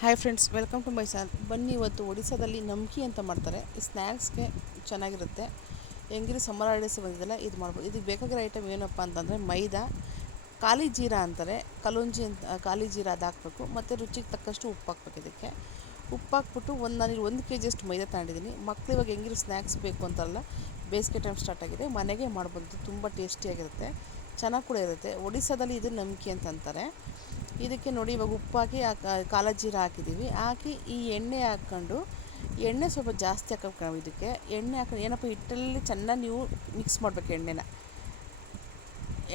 Hi friends, welcome to my channel. ಬನ್ನಿ, ಇವತ್ತು ಒಡಿಸ್ಸಾದಲ್ಲಿ ನಮ್ಕಿ ಅಂತ ಮಾಡ್ತಾರೆ. ಈ ಸ್ನ್ಯಾಕ್ಸ್ಗೆ ಚೆನ್ನಾಗಿರುತ್ತೆ. ಹೆಂಗಿರು ಸಮ್ಮರ್ ಹಾಲಿಡೇಸ್ ಬಂದಿದ್ದಲ್ಲ, ಇದು ಮಾಡ್ಬೋದು. ಇದಕ್ಕೆ ಬೇಕಾಗಿರೋ ಐಟಮ್ ಏನಪ್ಪ ಅಂತಂದರೆ ಮೈದಾ, ಖಾಲಿ ಜೀರಾ ಅಂತಾರೆ, ಕಲೋಂಜಿ ಅಂತ ಖಾಲಿ ಜೀರಾ ಅದು ಹಾಕಬೇಕು, ಮತ್ತು ರುಚಿಗೆ ತಕ್ಕಷ್ಟು ಉಪ್ಪು ಹಾಕ್ಬೇಕು. ಇದಕ್ಕೆ ಉಪ್ಪು ಹಾಕ್ಬಿಟ್ಟು ನಾನು 1 kg ಮೈದಾ ತಗೊಂಡಿದ್ದೀನಿ. ಮಕ್ಳು ಇವಾಗ ಹೆಂಗಿರು ಸ್ನ್ಯಾಕ್ಸ್ ಬೇಕು ಅಂತಲ್ಲ, ಬೇಸಿಗೆ ಟೈಮ್ ಸ್ಟಾರ್ಟ್ ಆಗಿದೆ, ಮನೆಗೆ ಮಾಡ್ಬೋದು. ತುಂಬ ಟೇಸ್ಟಿಯಾಗಿರುತ್ತೆ, ಚೆನ್ನಾಗಿ ಕೂಡ ಇರುತ್ತೆ. ಒಡಿಸ್ಸಾದಲ್ಲಿ ಇದು ನಮ್ಕಿ ಅಂತ ಅಂತಾರೆ. ಇದಕ್ಕೆ ನೋಡಿ, ಇವಾಗ ಉಪ್ಪು ಹಾಕಿ ಕಾಲ ಜೀರಾ ಹಾಕಿದ್ದೀವಿ. ಹಾಕಿ ಈ ಎಣ್ಣೆ ಹಾಕ್ಕೊಂಡು, ಎಣ್ಣೆ ಸ್ವಲ್ಪ ಜಾಸ್ತಿ ಹಾಕಬೇಕು ನಾವು. ಇದಕ್ಕೆ ಎಣ್ಣೆ ಹಾಕೊಂಡು ಏನಪ್ಪ, ಹಿಟ್ಟಲ್ಲಿ ಚೆನ್ನಾಗಿ ನೀವು ಮಿಕ್ಸ್ ಮಾಡಬೇಕು.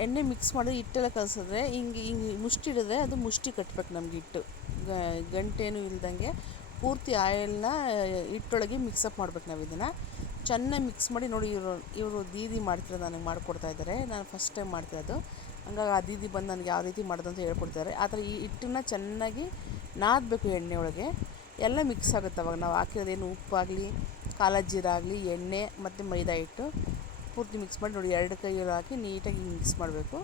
ಎಣ್ಣೆ ಮಿಕ್ಸ್ ಮಾಡಿ ಹಿಟ್ಟೆಲ್ಲ ಕಲಸಿದ್ರೆ ಹಿಂಗೆ ಮುಷ್ಟಿ ಹಿಡಿದ್ರೆ ಅದು ಮುಷ್ಟಿ ಕಟ್ಟಬೇಕು ನಮ್ಗೆ. ಹಿಟ್ಟು ಗಂಟೇನು ಇಲ್ದಂಗೆ ಪೂರ್ತಿ ಆಯಿಲ್ನ ಹಿಟ್ಟೊಳಗೆ ಮಿಕ್ಸಪ್ ಮಾಡ್ಬೇಕು ನಾವು. ಇದನ್ನು ಚೆನ್ನಾಗಿ ಮಿಕ್ಸ್ ಮಾಡಿ ನೋಡಿ. ಇವರು ದೀದಿ ಮಾಡ್ತಿರೋದು, ನನಗೆ ಮಾಡಿಕೊಡ್ತಾಯಿದ್ದಾರೆ. ನಾನು ಫಸ್ಟ್ ಟೈಮ್ ಮಾಡ್ತಿರೋದು. ಹಂಗಾಗಿ ಆ ದೀದಿ ಬಂದು ನನಗೆ ಯಾವ ರೀತಿ ಮಾಡೋದು ಅಂತ ಹೇಳ್ಕೊಡ್ತಾರೆ. ಆ ಥರ ಈ ಹಿಟ್ಟನ್ನ ಚೆನ್ನಾಗಿ ನಾದಬೇಕು ಎಣ್ಣೆ ಒಳಗೆ. ಎಲ್ಲ ಮಿಕ್ಸ್ ಆಗುತ್ತೆ ಅವಾಗ ನಾವು ಹಾಕಿರೋದೇನು ಉಪ್ಪಾಗಲಿ, ಕಾಲ ಜೀರ ಆಗಲಿ, ಎಣ್ಣೆ ಮತ್ತು ಮೈದಾ ಹಿಟ್ಟು ಪೂರ್ತಿ ಮಿಕ್ಸ್ ಮಾಡಿ ನೋಡಿ. 2 ಕೈಯಲ್ಲಿ ಹಾಕಿ ನೀಟಾಗಿ ಮಿಕ್ಸ್ ಮಾಡಬೇಕು.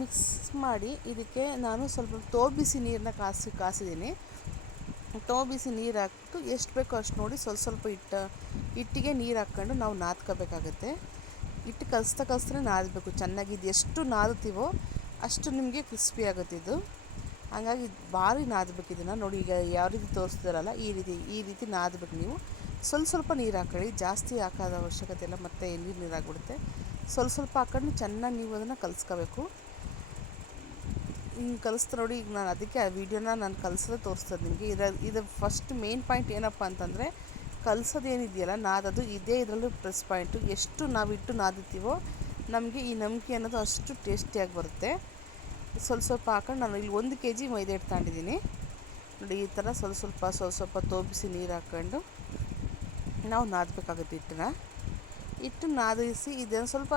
ಮಿಕ್ಸ್ ಮಾಡಿ ಇದಕ್ಕೆ ನಾನು ಸ್ವಲ್ಪ ಬಿಸಿ ನೀರನ್ನ ಕಾಸಿದ್ದೀನಿ. ಬಿಸಿ ನೀರು ಹಾಕ್ಬಿಟ್ಟು ಎಷ್ಟು ಬೇಕೋ ಅಷ್ಟು ನೋಡಿ ಸ್ವಲ್ಪ ಹಿಟ್ಟಿಗೆ ನೀರು ಹಾಕ್ಕೊಂಡು ನಾವು ನಾದ್ಕೋಬೇಕಾಗತ್ತೆ. ಹಿಟ್ಟು ಕಲಿಸ್ತಾ ನಾದಬೇಕು ಚೆನ್ನಾಗಿ. ಇದು ಎಷ್ಟು ನಾದುತ್ತೀವೋ ಅಷ್ಟು ನಿಮಗೆ ಕ್ರಿಸ್ಪಿ ಆಗುತ್ತೆ ಇದು. ಹಾಗಾಗಿ ಭಾರಿ ನಾದಬೇಕು ಇದನ್ನು ನೋಡಿ. ಈಗ ಯಾವ ರೀತಿ ತೋರಿಸ್ತಿದಾರಲ್ಲ, ಈ ರೀತಿ ನಾದಬೇಕು ನೀವು. ಸ್ವಲ್ಪ ನೀರು ಹಾಕೊಳ್ಳಿ, ಜಾಸ್ತಿ ಹಾಕೋದ ಅವಶ್ಯಕತೆ ಇಲ್ಲ, ಮತ್ತು ನೀರು ಹಾಕ್ಬಿಡುತ್ತೆ. ಸ್ವಲ್ಪ ಹಾಕೊಂಡು ಚೆನ್ನಾಗಿ ನೀವು ಅದನ್ನು ಕಲಿಸ್ಕೋಬೇಕು. ಹಿಂಗೆ ಕಲಿಸ್ತಾ ನೋಡಿ. ಈಗ ನಾನು ಅದಕ್ಕೆ ಆ ವಿಡಿಯೋನ ನಾನು ಕಲಿಸೋದು ತೋರಿಸ್ತದೆ ನಿಮಗೆ. ಇದು ಫಸ್ಟ್ ಮೇನ್ ಪಾಯಿಂಟ್ ಏನಪ್ಪ ಅಂತಂದರೆ, ಕಲಿಸೋದೇನಿದೆಯಲ್ಲ, ನಾದೋದು ಇದೇ ಇದರಲ್ಲೂ ಪ್ಲಸ್ ಪಾಯಿಂಟು. ಎಷ್ಟು ನಾವು ಇಟ್ಟು ನಾದುತ್ತೀವೋ ನಮಗೆ ಈ ನಮ್ಕಿ ಅನ್ನೋದು ಅಷ್ಟು ಟೇಸ್ಟಿಯಾಗಿ ಬರುತ್ತೆ. ಸ್ವಲ್ಪ ಹಾಕೊಂಡು ನಾನು ಇಲ್ಲಿ 1 kg ಮೈದಾ ಹಿಟ್ಟು ತಗೊಂಡಿದ್ದೀನಿ ನೋಡಿ. ಈ ಥರ ಸ್ವಲ್ಪ ತೋಬಿಸಿ ನೀರು ಹಾಕ್ಕೊಂಡು ನಾವು ನಾದಬೇಕಾಗುತ್ತೆ ಹಿಟ್ಟು ನಾದಿಸಿ. ಇದನ್ನು ಸ್ವಲ್ಪ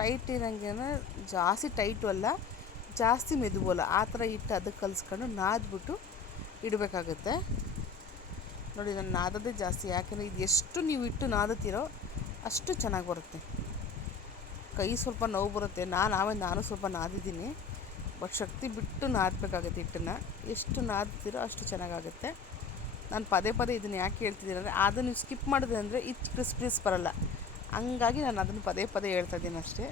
ಟೈಟ್ ಇರೋಂಗೆ, ಜಾಸ್ತಿ ಟೈಟು ಅಲ್ಲ, ಜಾಸ್ತಿ ಮೆದುವು ಅಲ್ಲ, ಆ ಥರ ಹಿಟ್ಟು ಅದಕ್ಕೆ ಕಲಿಸ್ಕೊಂಡು ನಾದ್ಬಿಟ್ಟು ಇಡಬೇಕಾಗುತ್ತೆ ನೋಡಿ. ನಾನು ನಾದೋದೇ ಜಾಸ್ತಿ, ಯಾಕೆಂದರೆ ಇದು ಎಷ್ಟು ನೀವು ಹಿಟ್ಟು ನಾದುತ್ತೀರೋ ಅಷ್ಟು ಚೆನ್ನಾಗಿ ಬರುತ್ತೆ. ಕೈ ಸ್ವಲ್ಪ ನೋವು ಬರುತ್ತೆ. ನಾನು ಸ್ವಲ್ಪ ನಾದಿದ್ದೀನಿ, ಬಟ್ ಶಕ್ತಿ ಬಿಟ್ಟು ನಾದಬೇಕಾಗುತ್ತೆ ಹಿಟ್ಟನ್ನು. ಎಷ್ಟು ನಾದ್ತೀರೋ ಅಷ್ಟು ಚೆನ್ನಾಗಾಗುತ್ತೆ. ನಾನು ಪದೇ ಇದನ್ನು ಯಾಕೆ ಹೇಳ್ತಿದ್ದೀನಿ ಅಂದರೆ, ಅದನ್ನು ನೀವು ಸ್ಕಿಪ್ ಮಾಡಿದ್ರೆ ಅಂದರೆ ಇದು ಕ್ರಿಸ್ಪೀಸ್ ಬರೋಲ್ಲ. ಹಂಗಾಗಿ ನಾನು ಅದನ್ನು ಪದೇ ಹೇಳ್ತಾಯಿದ್ದೀನಿ ಅಷ್ಟೇ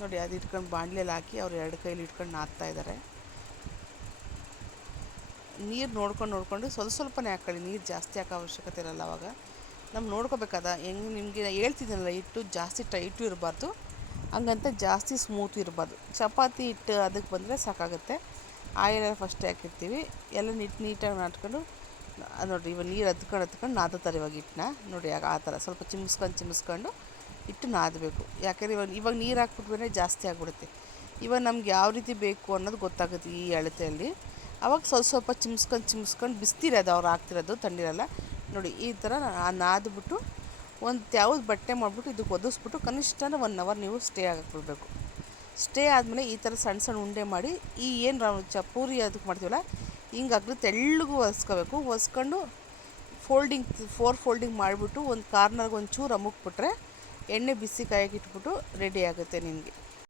ನೋಡಿ. ಅದು ಇಟ್ಕೊಂಡು ಬಾಣಲೆಯಲ್ಲಿ ಹಾಕಿ ಅವ್ರು 2 ಕೈಲಿ ಇಟ್ಕೊಂಡು ನಾದ್ತಾಯಿದ್ದಾರೆ. ನೀರು ನೋಡ್ಕೊಂಡು ಸ್ವಲ್ಪನೇ ಹಾಕ್ಕೊಳ್ಳಿ. ನೀರು ಜಾಸ್ತಿ ಹಾಕೋ ಅವಶ್ಯಕತೆ ಇರಲ್ಲ ಅವಾಗ. ನಾವು ನೋಡ್ಕೋಬೇಕಾದ ಹೆಂಗೆ ನಿಮಗೆ ಹೇಳ್ತಿದ್ದೀನಲ್ಲ, ಹಿಟ್ಟು ಜಾಸ್ತಿ ಟೈಟು ಇರಬಾರ್ದು, ಹಂಗಂತ ಜಾಸ್ತಿ ಸ್ಮೂತು ಇರಬಾರ್ದು. ಚಪಾತಿ ಹಿಟ್ಟು ಅದಕ್ಕೆ ಬಂದರೆ ಸಾಕಾಗುತ್ತೆ. ಆಯಿಲೆಲ್ಲ ಫಸ್ಟೇ ಹಾಕಿರ್ತೀವಿ. ಎಲ್ಲ ನೀಟಾಗಿ ನಾದ್ಕೊಂಡು ನೋಡಿ. ಇವಾಗ ನೀರು ಹತ್ಕೊಂಡು ನಾದುತ್ತಾರೆ ಇವಾಗ ಹಿಟ್ಟನ್ನ ನೋಡಿ. ಆ ಥರ ಸ್ವಲ್ಪ ಚಿಮ್ಸ್ಕೊಂಡು ಹಿಟ್ಟು ನಾದಬೇಕು. ಯಾಕೆಂದರೆ ಇವಾಗ ನೀರು ಹಾಕ್ಬಿಟ್ರೆ ಜಾಸ್ತಿ ಆಗಿಬಿಡುತ್ತೆ. ಇವಾಗ ನಮ್ಗೆ ಯಾವ ರೀತಿ ಬೇಕು ಅನ್ನೋದು ಗೊತ್ತಾಗುತ್ತೆ ಈ ಅಳತೆಯಲ್ಲಿ. ಅವಾಗ ಸ್ವಲ್ಪ ಚಿಮ್ಸ್ಕೊಂಡು ಬಿಸ್ತಿರೋದು ಅವ್ರು ಹಾಕ್ತಿರೋದು, ತಣ್ಣೀರಲ್ಲ ನೋಡಿ. ಈ ಥರ ನಾದ್ಬಿಟ್ಟು ಯಾವ್ದು ಬಟ್ಟೆ ಮಾಡಿಬಿಟ್ಟು ಇದಕ್ಕೆ ಒದಿಸ್ಬಿಟ್ಟು ಕನಿಷ್ಠ 1 hour ನೀವು ಸ್ಟೇ ಹಾಕ್ಬಿಡ್ಬೇಕು. ಸ್ಟೇ ಆದಮೇಲೆ ಈ ಥರ ಸಣ್ಣ ಉಂಡೆ ಮಾಡಿ, ಈ ಏನು ಪೂರಿ ಅದಕ್ಕೆ ಮಾಡ್ತೀವಲ್ಲ, ಹಿಂಗಾಗ್ಲಿ ತೆಳ್ಳಗೂ ಒಸ್ಕೊಂಡು ಫೋಲ್ಡಿಂಗ್ ಮಾಡಿಬಿಟ್ಟು ಒಂದು ಕಾರ್ನರ್ಗೆ ಒಂಚೂರು ಅಮುಕ್ಬಿಟ್ರೆ ಎಣ್ಣೆ ಬಿಸಿ ಕಾಯಕ್ಕೆ ಇಟ್ಬಿಟ್ಟು ರೆಡಿ ಆಗುತ್ತೆ ನಿಮಗೆ.